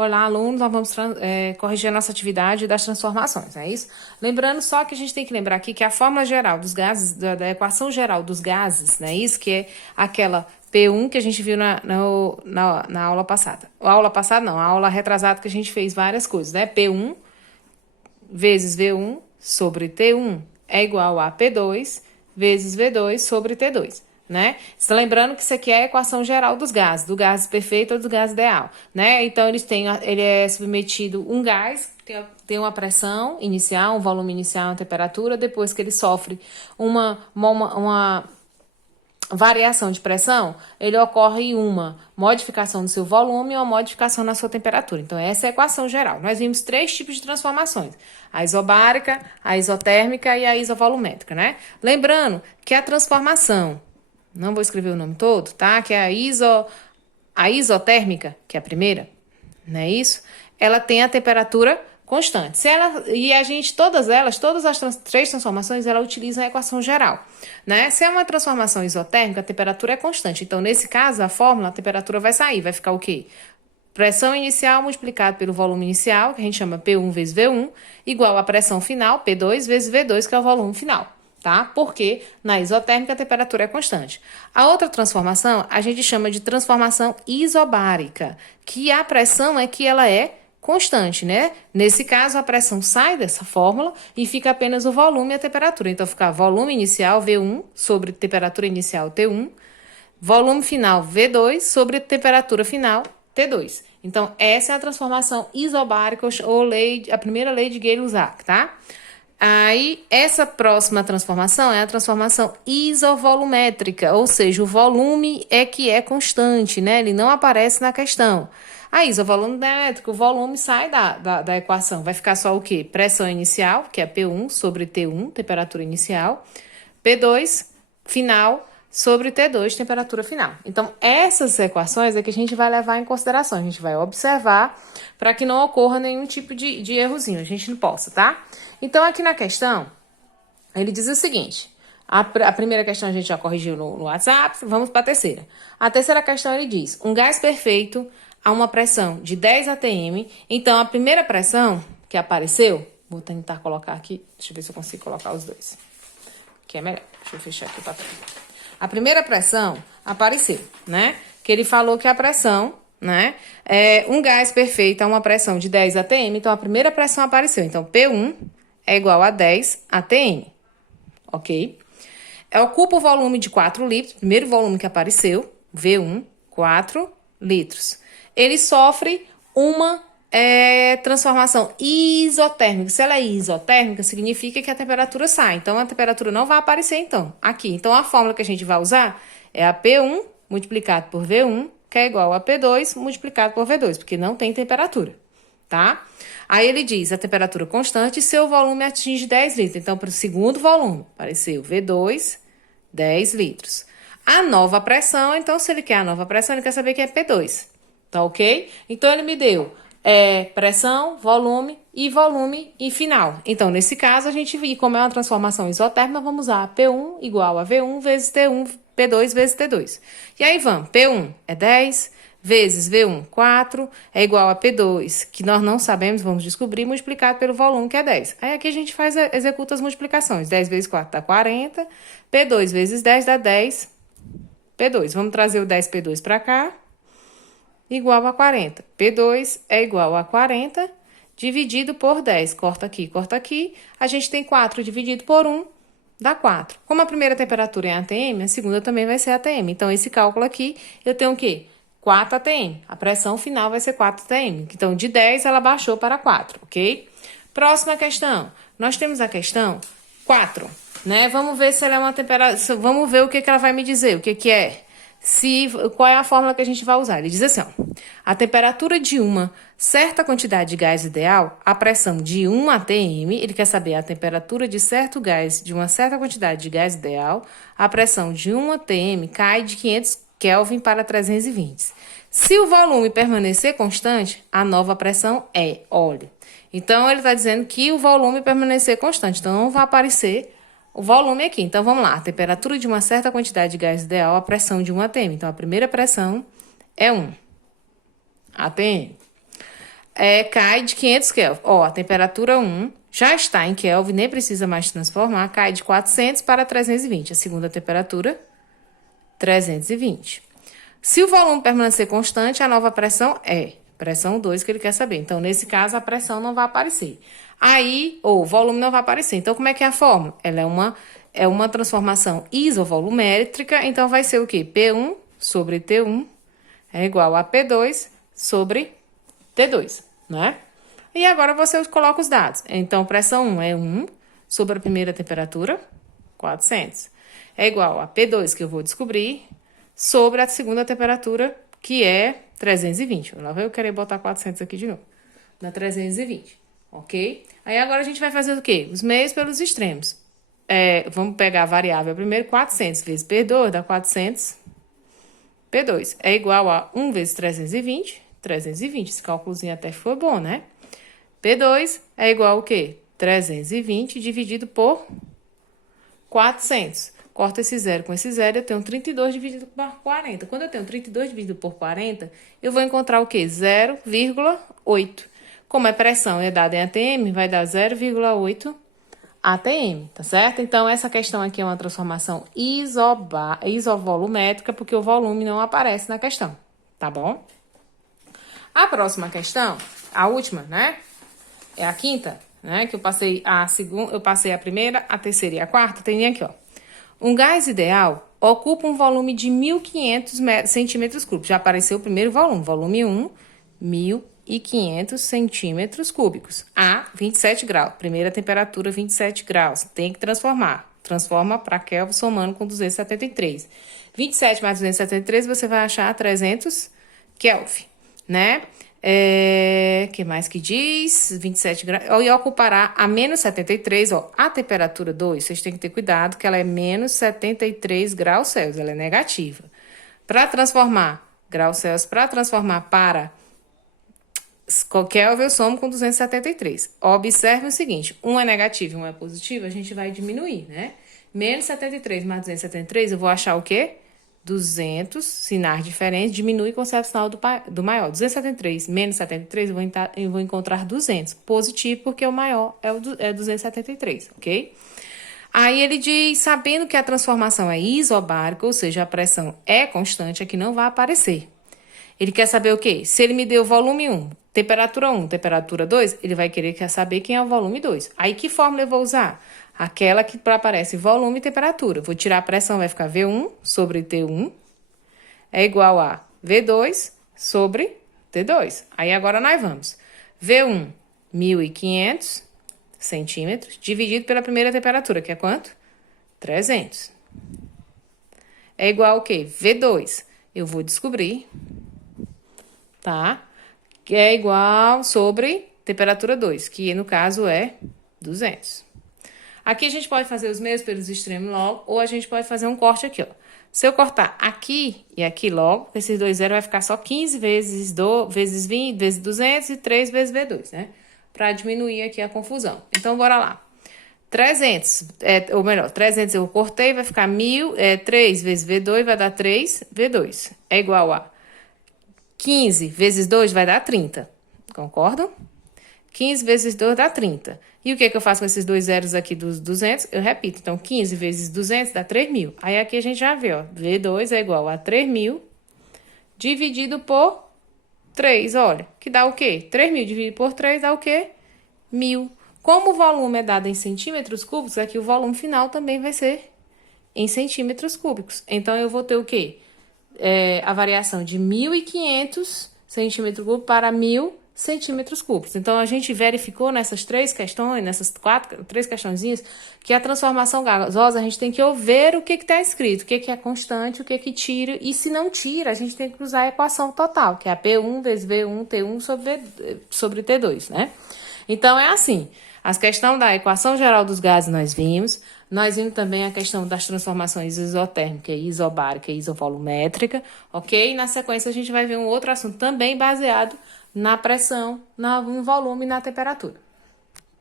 Olá, alunos, nós vamos corrigir a nossa atividade das transformações, é isso? Lembrando só que a gente tem que lembrar aqui que a fórmula geral dos gases, da equação geral dos gases, não é isso? Que é aquela P1 que a gente viu na aula passada. A aula passada não, a aula retrasada que a gente fez várias coisas, né? P1 vezes V1 sobre T1 é igual a P2 vezes V2 sobre T2. Né? Você tá lembrando que isso aqui é a equação geral dos gases, do gás perfeito ou do gás ideal, né? Então, ele é submetido um gás, tem uma pressão inicial, um volume inicial, uma temperatura, depois que ele sofre uma variação de pressão, ele ocorre uma modificação do seu volume e uma modificação na sua temperatura. Então, essa é a equação geral. Nós vimos 3 tipos de transformações: a isobárica, a isotérmica e a isovolumétrica, né? Lembrando que a transformação, não vou escrever o nome todo, tá? Que é a isotérmica, que é a primeira, não é isso? Ela tem a temperatura constante. Todas as 3 transformações, ela utilizam a equação geral, né? Se é uma transformação isotérmica, a temperatura é constante. Então, nesse caso, a fórmula, a temperatura vai sair, vai ficar o quê? Pressão inicial multiplicada pelo volume inicial, que a gente chama P1 vezes V1, igual a pressão final, P2 vezes V2, que é o volume final. Tá? Porque na isotérmica a temperatura é constante. A outra transformação a gente chama de transformação isobárica, que a pressão é que ela é constante, né? Nesse caso, a pressão sai dessa fórmula e fica apenas o volume e a temperatura. Então, fica volume inicial V1 sobre temperatura inicial T1, volume final V2 sobre temperatura final T2. Então, essa é a transformação isobárica ou a primeira lei de Gay-Lussac, tá? Aí, essa próxima transformação é a transformação isovolumétrica, ou seja, o volume é que é constante, né? Ele não aparece na questão. A isovolumétrica, o volume sai da equação. Vai ficar só o quê? Pressão inicial, que é P1 sobre T1, temperatura inicial, P2 final sobre T2, temperatura final. Então, essas equações é que a gente vai levar em consideração, a gente vai observar para que não ocorra nenhum tipo de errozinho, a gente não possa, tá? Então, aqui na questão, ele diz o seguinte: a primeira questão a gente já corrigiu no WhatsApp, vamos para a terceira. A terceira questão ele diz: um gás perfeito a uma pressão de 10 atm. Então, a primeira pressão que apareceu, vou tentar colocar aqui, deixa eu ver se eu consigo colocar os dois, que é melhor. Deixa eu fechar aqui o papel. A primeira pressão apareceu, né? Que ele falou que a pressão, né? É um gás perfeito a uma pressão de 10 atm. Então, a primeira pressão apareceu. Então, P1 é igual a 10 atm, ok? Ocupa o volume de 4 litros, primeiro volume que apareceu, V1, 4 litros. Ele sofre uma transformação isotérmica. Se ela é isotérmica, significa que a temperatura sai. Então, a temperatura não vai aparecer, então, aqui. Então, a fórmula que a gente vai usar é a P1 multiplicado por V1, que é igual a P2 multiplicado por V2, porque não tem temperatura, tá? Aí ele diz, a temperatura constante e seu volume atinge 10 litros. Então, para o segundo volume, apareceu V2, 10 litros. A nova pressão, então, se ele quer a nova pressão, ele quer saber que é P2, tá ok? Então, ele me deu pressão, volume e final. Então, nesse caso, a gente, como é uma transformação isotérmica, vamos usar P1 igual a V1 vezes T1, P2 vezes T2. E aí, vamos, P1 é 10 vezes V1, 4, é igual a P2, que nós não sabemos, vamos descobrir, multiplicado pelo volume, que é 10. Aí, aqui a gente executa as multiplicações. 10 vezes 4 dá 40, P2 vezes 10 dá 10, P2. Vamos trazer o 10P2 para cá, igual a 40. P2 é igual a 40 dividido por 10. Corta aqui. A gente tem 4 dividido por 1, dá 4. Como a primeira temperatura é ATM, a segunda também vai ser ATM. Então, esse cálculo aqui, eu tenho o quê? 4 ATM. A pressão final vai ser 4 ATM. Então, de 10, ela baixou para 4, ok? Próxima questão. Nós temos a questão 4, né? Vamos ver se ela é uma temperatura... Vamos ver o que ela vai me dizer, o que é. Qual é a fórmula que a gente vai usar? Ele diz assim, ó, a temperatura de uma certa quantidade de gás ideal, a pressão de 1 atm, ele quer saber a temperatura de certo gás, de uma certa quantidade de gás ideal, a pressão de 1 atm cai de 500 Kelvin para 320. Se o volume permanecer constante, a nova pressão é óleo. Então, ele está dizendo que o volume permanecer constante, então não vai aparecer o volume aqui. Então, vamos lá. A temperatura de uma certa quantidade de gás ideal, a pressão de 1 atm. Então, a primeira pressão é 1 atm. cai de 500 Kelvin. Ó, a temperatura 1 já está em Kelvin, nem precisa mais transformar, cai de 400 para 320. A segunda temperatura, 320. Se o volume permanecer constante, a nova pressão é pressão 2 que ele quer saber. Então, nesse caso, a pressão não vai aparecer. Aí, o volume não vai aparecer. Então, como é que é a fórmula? Ela é uma transformação isovolumétrica, então vai ser o quê? P1 sobre T1 é igual a P2 sobre T2, né? E agora você coloca os dados. Então, pressão 1 é 1 sobre a primeira temperatura, 400. É igual a P2, que eu vou descobrir, sobre a segunda temperatura, que é 320. Lá vai eu querer botar 400 aqui de novo. Dá 320, ok? Aí agora a gente vai fazer o quê? Os meios pelos extremos. Vamos pegar a variável primeiro, 400 vezes P2 dá 400. P2 é igual a 1 vezes 320, 320. Esse cálculozinho até foi bom, né? P2 é igual ao quê? 320 dividido por 400. Corta esse zero com esse zero, eu tenho 32 dividido por 40. Quando eu tenho 32 dividido por 40, eu vou encontrar o quê? 0,8. Como é pressão e é dada em ATM, vai dar 0,8 ATM, tá certo? Então, essa questão aqui é uma transformação isovolumétrica, porque o volume não aparece na questão, tá bom? A próxima questão, a última, né? É a quinta, né? Que eu passei a segunda, eu passei a primeira, a terceira e a quarta. Tem aqui, ó. Um gás ideal ocupa um volume de 1.500 centímetros cúbicos. Já apareceu o primeiro volume. Volume 1, 1.500 centímetros cúbicos. A 27 graus. Primeira temperatura, 27 graus. Tem que transformar. Transforma para Kelvin somando com 273. 27 mais 273, você vai achar 300 Kelvin, né? Que mais que diz? 27 graus. E ocupará a menos 73, ó. A temperatura 2, vocês têm que ter cuidado que ela é menos 73 graus Celsius, ela é negativa. Para transformar graus Celsius, para transformar para Kelvin, eu somo com 273. Observe o seguinte, um é negativo e um é positivo, a gente vai diminuir, né? Menos 73 mais 273, eu vou achar o quê? 200, sinais diferentes, diminui com o sinal do maior. 273 menos 73, eu vou encontrar 200. Positivo, porque o maior é 273, ok? Aí ele diz, sabendo que a transformação é isobárica, ou seja, a pressão é constante, aqui não vai aparecer. Ele quer saber o quê? Se ele me deu volume 1, temperatura 1, temperatura 2, ele vai querer saber quem é o volume 2. Aí, que fórmula eu vou usar? Aquela que aparece volume e temperatura. Vou tirar a pressão, vai ficar V1 sobre T1 é igual a V2 sobre T2. Aí agora nós vamos. V1, 1.500 centímetros, dividido pela primeira temperatura, que é quanto? 300. É igual ao quê? V2. Eu vou descobrir, tá? Que é igual sobre temperatura 2, que no caso é 200. Aqui a gente pode fazer os meios pelos extremos logo, ou a gente pode fazer um corte aqui, ó. Se eu cortar aqui e aqui logo, esses dois zeros vai ficar só 15 vezes 20 vezes 200 e 3 vezes V2, né? Para diminuir aqui a confusão. Então, bora lá. 300, ou melhor, 300 eu cortei, vai ficar 3 vezes V2 vai dar 3 V2. É igual a 15 vezes 2 vai dar 30. Concordam? 15 vezes 2 dá 30. E o que eu faço com esses dois zeros aqui dos 200? Eu repito. Então, 15 vezes 200 dá 3.000. Aí, aqui a gente já vê, ó. V2 é igual a 3.000 dividido por 3, olha. Que dá o quê? 3.000 dividido por 3 dá o quê? 1.000. Como o volume é dado em centímetros cúbicos, aqui o volume final também vai ser em centímetros cúbicos. Então, eu vou ter o quê? A variação de 1.500 centímetros cúbicos para 1.000 centímetros cúbicos. Então, a gente verificou nessas três questões, três questõezinhas, que a transformação gasosa, a gente tem que ver o que está escrito, o que é constante, o que tira, e se não tira, a gente tem que usar a equação total, que é a P1 vezes V1, T1 sobre T2, né? Então, é assim, as questões da equação geral dos gases nós vimos também a questão das transformações isotérmica, isobárica e isovolumétrica, ok? E na sequência, a gente vai ver um outro assunto também baseado na pressão, no volume e na temperatura.